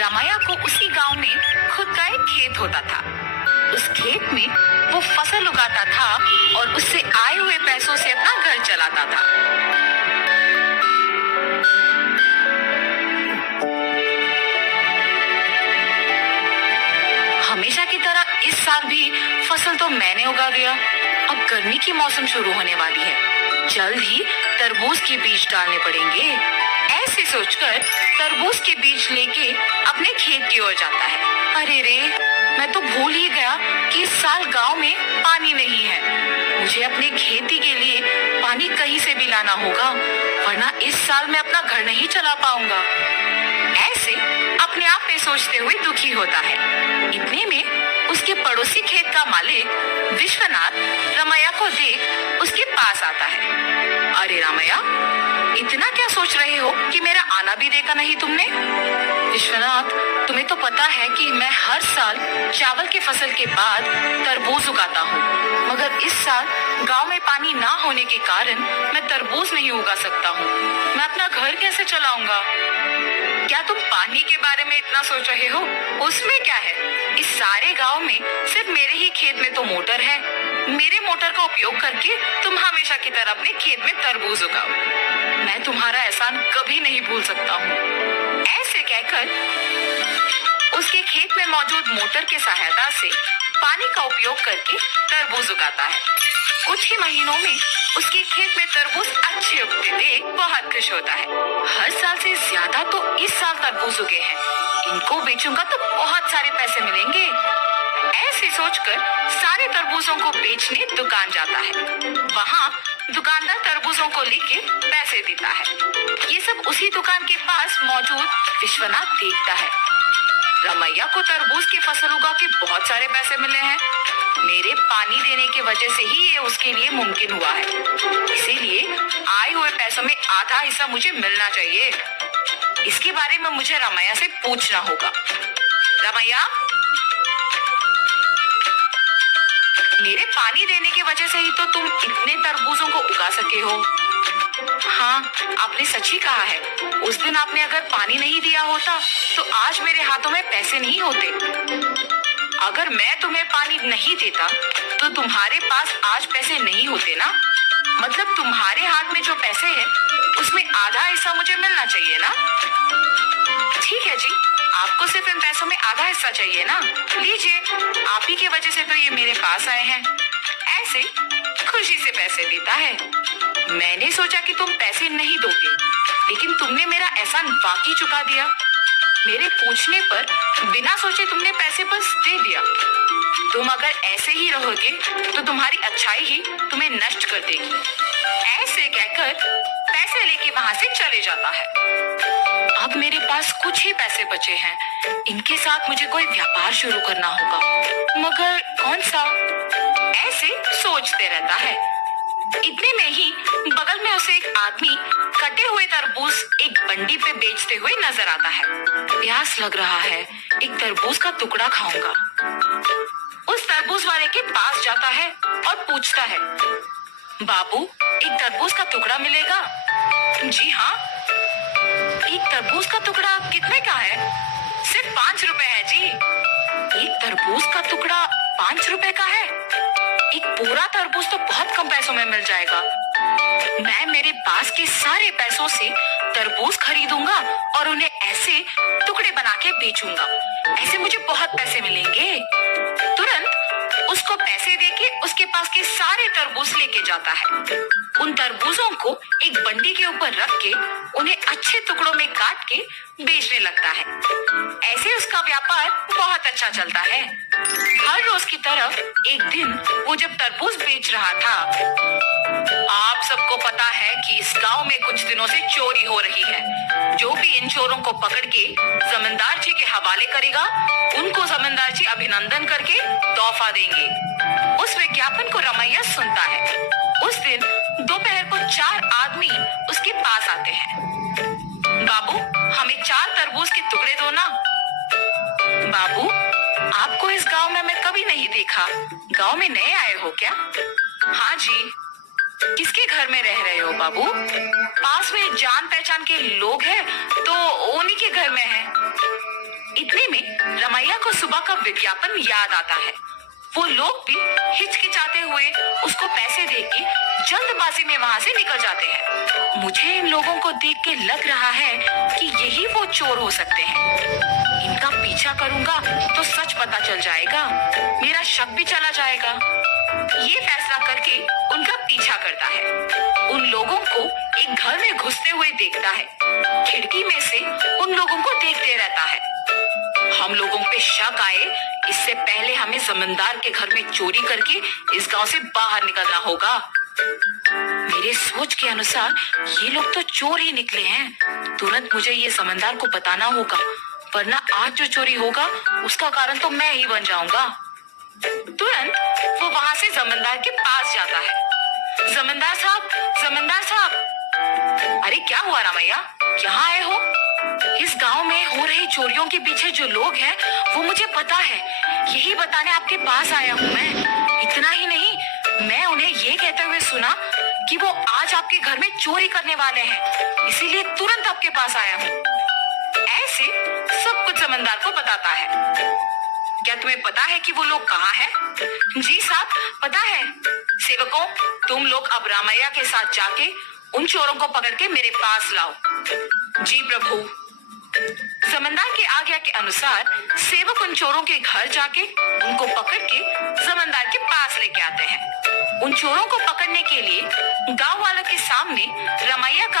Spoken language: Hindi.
रामैया को उसी गांव में खुद का एक खेत होता था। उस खेत में वो फसल उगाता था और उससे आए हुए पैसों से अपना घर चलाता था। हमेशा की तरह इस साल भी फसल तो मैंने उगा दिया। अब गर्मी की मौसम शुरू होने वाली है, जल्द ही तरबूज के बीज डालने पड़ेंगे। ऐसे सोचकर तरबूज के बीज लेके अपने खेत की ओर जाता है। अरे रे, मैं तो भूल ही गया कि इस साल गांव में पानी नहीं है। मुझे अपने खेती के लिए पानी कहीं से भी लाना होगा, वरना इस साल मैं अपना घर नहीं चला पाऊंगा। ऐसे अपने आप में सोचते हुए दुखी होता है। इतने में उसके पड़ोसी खेत का मालिक विश्वनाथ रामैया को देख उसके पास आता है। अरे रामैया, इतना क्या सोच रहे हो कि मेरा आना भी देखा नहीं तुमने? विश्वनाथ, तुम्हें तो पता है कि मैं हर साल चावल की फसल के बाद तरबूज उगाता हूँ, मगर इस साल गांव में पानी ना होने के कारण मैं तरबूज नहीं उगा सकता हूँ। मैं अपना घर कैसे चलाऊंगा? क्या तुम पानी के बारे में इतना सोच रहे हो? उसमें क्या है, इस सारे गांव में सिर्फ मेरे ही खेत में तो मोटर है। मेरे मोटर का उपयोग करके तुम हमेशा की तरह अपने खेत में तरबूज उगाओ। मैं तुम्हारा एहसान कभी नहीं भूल सकता हूँ। ऐसे कहकर उसके खेत में मौजूद मोटर की सहायता से पानी का उपयोग करके तरबूज उगाता है। कुछ ही महीनों में उसके खेत में तरबूज अच्छे उगते देख बहुत खुश होता है। हर साल से ज्यादा तो इस साल तरबूज उगे हैं, इनको बेचूंगा तो बहुत सारे पैसे मिलेंगे। ऐसे सोचकर सारे तरबूजों को बेचने दुकान जाता है। वहाँ दुकानदार तरबूजों को लेके पैसे देता है। ये सब उसी दुकान के पास मौजूद विश्वनाथ देखता है। रामैया को तरबूज की फसल उगा के बहुत सारे पैसे मिले हैं। मेरे पानी देने की वजह से ही ये उसके लिए मुमकिन हुआ है, इसीलिए आए हुए पैसों में आधा हिस्सा मुझे मिलना चाहिए। इसके बारे में मुझे रामैया से पूछना होगा। रामैया, मेरे पानी देने की वजह से ही तो तुम इतने तरबूजों को उगा सके हो। हाँ, आपने सच ही कहा है। उस दिन आपने अगर पानी नहीं दिया होता तो आज मेरे हाथों में पैसे नहीं होते। अगर मैं तुम्हें पानी नहीं देता तो तुम्हारे पास आज पैसे नहीं होते ना। मतलब तुम्हारे हाथ में जो पैसे हैं उसमें आधा हिस्सा मुझे मिलना चाहिए ना। ठीक है जी, आपको सिर्फ इन पैसों में आधा हिस्सा चाहिए ना, लीजिए। आप ही की वजह से तो ये मेरे पास आए हैं। ऐसे खुशी से पैसे देता है। मैंने सोचा कि तुम पैसे नहीं दोगे, लेकिन तुमने मेरा एहसान वाकई चुका दिया। मेरे पूछने पर बिना सोचे तुमने पैसे बस दे दिया। तुम अगर ऐसे ही रहोगे तो तुम्हारी अच्छाई ही तुम्हें नष्ट कर देगी। ऐसे कहकर पैसे लेके वहां से चले जाता है। अब मेरे पास कुछ ही पैसे बचे हैं, इनके साथ मुझे कोई व्यापार शुरू करना होगा, मगर कौन सा? ऐसे सोचते रहता है। इतने में ही बगल में उसे एक आदमी कटे हुए तरबूज एक बंडी पे बेचते हुए नजर आता है। प्यास लग रहा है, एक तरबूज का टुकड़ा खाऊंगा। उस तरबूज वाले के पास जाता है और पूछता है, बाबू, एक तरबूज का टुकड़ा मिलेगा? जी हाँ। एक तरबूज का टुकड़ा कितने का है? सिर्फ 5 रुपए है जी। एक तरबूज का टुकड़ा 5 रुपए का है? एक पूरा तरबूज तो बहुत कम पैसों में मिल जाएगा। मैं मेरे पास के सारे पैसों से तरबूज खरीदूंगा और उन्हें ऐसे टुकड़े बना के बेचूंगा। ऐसे मुझे बहुत पैसे मिलेंगे। तुरंत उसको पैसे देके उसके पास के सारे तरबूज लेके जाता है। उन तरबूजों को एक बंडी के ऊपर रख के उन्हें अच्छे टुकड़ों में काट के बेचने लगता है। ऐसे उसका व्यापार बहुत अच्छा चलता है। हर रोज की तरह एक दिन वो जब तरबूज बेच रहा था, आप सबको पता है कि इस गांव में कुछ दिनों से चोरी हो रही है। जो भी इन चोरों को पकड़ के जमींदार जी के हवाले करेगा, उनको जमींदार जी अभिनंदन करके तोहफा देंगे। उस विज्ञापन को रामैया सुनता है। उस दिन दोपहर को 4 आदमी उसके पास आते हैं। बाबू, हमें 4 तरबूज के टुकड़े दो ना। बाबू, आपको इस गांव में मैं कभी नहीं देखा। गांव में नए आए हो क्या? हाँ जी। किसके घर में रह रहे हो बाबू? पास में जान पहचान के लोग हैं तो उन्हीं के घर में है। इतने में रमैया को सुबह का विज्ञापन याद आता है। वो लोग भी हिचकिचाते हुए उसको पैसे देके जल्दबाजी में वहां से निकल जाते हैं। मुझे इन लोगों को देख के लग रहा है कि यही वो चोर हो सकते हैं। इनका पीछा करूंगा तो सच पता चल जाएगा, मेरा शक भी चला जाएगा। ये फैसला करके उनका पीछा करता है। उन लोगों को एक घर में घुसते हुए देखता है। खिड़की में से उन लोगों को देखते रहता है। हम लोगों पे शक आए इससे पहले हमें जमींदार के घर में चोरी करके इस गांव से बाहर निकलना होगा। मेरे सोच के अनुसार ये लोग तो चोर ही निकले हैं। तुरंत मुझे ये जमींदार को बताना होगा, वरना आज जो चोरी होगा उसका कारण तो मैं ही बन जाऊंगा। तुरंत वो वहां से जमींदार के पास जाता है। जमींदार साहब, जमींदार साहब। अरे क्या हुआ रामैया, यहाँ आए हो? इस गांव में हो रही चोरियों के पीछे जो लोग हैं वो मुझे पता है, यही बताने आपके पास आया हूँ मैं। इतना ही नहीं, मैं उन्हें ये कहते हुए सुना कि वो आज आपके घर में चोरी करने वाले हैं, इसीलिए तुरंत आपके पास आया हूँ। ऐसे सब कुछ जमींदार को बताता है। क्या तुम्हें पता है कि वो लोग कहाँ हैं? जी साहब, पता है। सेवकों, तुम लोग अब रामैया के साथ जाके उन चोरों को पकड़ के मेरे पास लाओ। जी प्रभु। जमींदार की आज्ञा के अनुसार सेवक उन चोरों के घर जाके उनको पकड़ के जमींदार के पास लेके आते हैं। उन चोरों को पकड़ने के लिए गांव वालों के सामने रमैया का